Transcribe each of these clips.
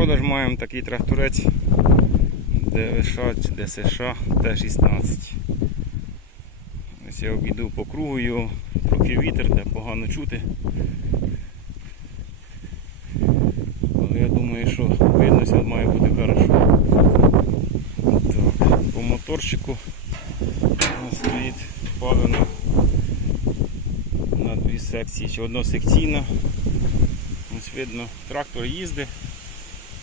продаж маємо такий тракторець ДВШ чи ДСШ Т-16. Ось я обійду по кругу його, трохи вітер, де погано чути. Але я думаю, що виднося має бути хорошо. Так, по моторчику стоїть палена на дві секції, чи односекційна. Ось видно, трактор їздить,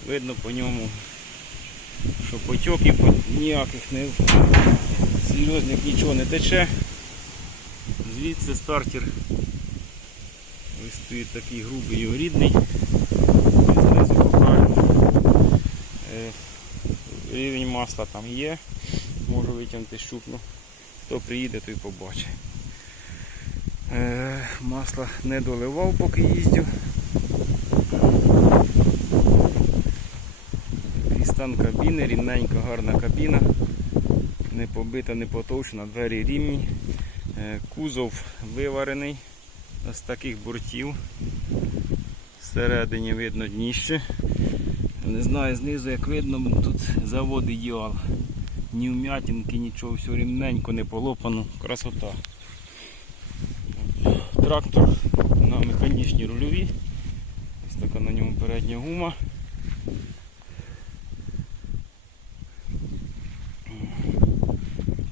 видно по ньому, що потьоків ніяких не серйозних нічого не тече. Звідси стартер ось стоїть такий грубий рідний. І покажу. Е, Рівень масла там є, можу витягнути щупну. Хто приїде, той побачить. Е, Масло не доливав, поки їздив. Стан кабіни, рівненька, гарна кабіна. Не побита, не потовчена, двері рівні. Е, Кузов виварений з таких бортів. Всередині видно дніще. Не знаю, знизу як видно, тут завод ідеал. Ні вм'ятинки, нічого, все рівненько, не полопано. Красота. Трактор на механічній рульові. Ось така на ньому передня гума.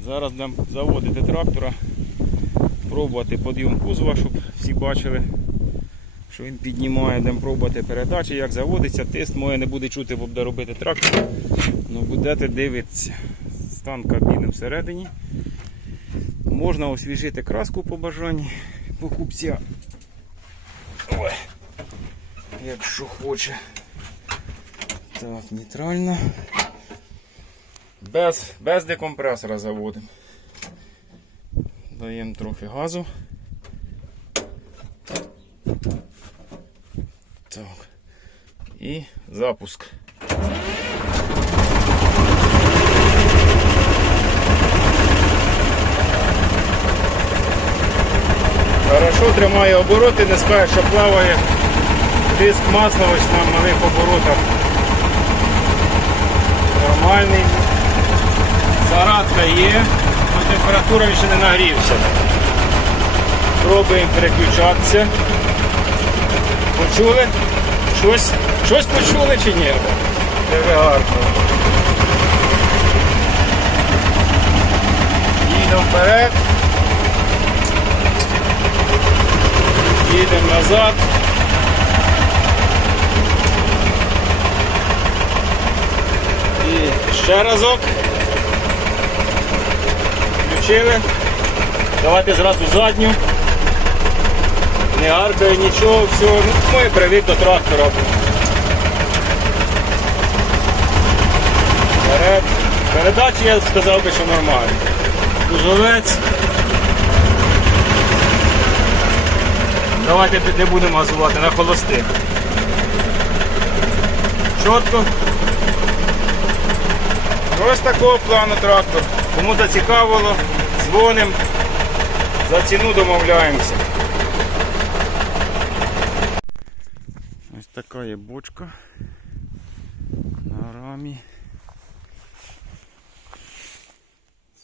Зараз будемо заводити трактора, пробувати підйом кузова, щоб всі бачили, що він піднімає, будемо пробувати передачі, як заводиться, тиск моє не буде чути, бо буде робити трактор. Ну, будете дивитися стан кабіни всередині. Можна освіжити краску по бажанні покупця. Ой, якщо хоче. Так, нейтрально. Без, без декомпресора заводимо. Даємо трохи газу. Так. І запуск. Хорошо тримає обороти, не скаже, що плаває. Тиск масла ось на малих оборотах. Нормальний. Зарадка є, але температура ще не нагрівся. Пробуємо переключатися. Почули? Щось, щось почули чи ні? Дуже гарно. Їдемо вперед. Їдемо назад. І ще разок. Включили. Давайте зразу задню. Не гаркає нічого, все. Ну, ми привик до трактора. Вперед. Передачі я сказав би, що нормально. Кузовець. Давайте не будемо газувати на холостих. Чітко. Ось такого плану трактор. Кому зацікавило, дзвонимо, за ціну домовляємося. Ось така є бочка на рамі.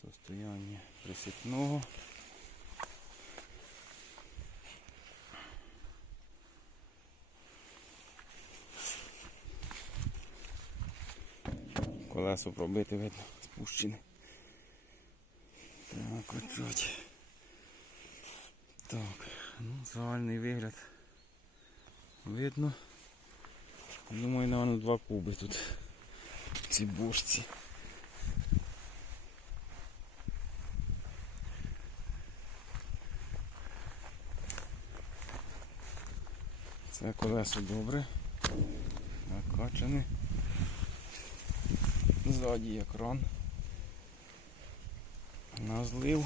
Состояние присипного. Колесо пробити видно, спущене. Так, от. Так, ну, загальний вигляд видно. Думаю, напевно, два куби тут в цій бошці. Це колесо добре. Накачане. Ззаді екран. На злив.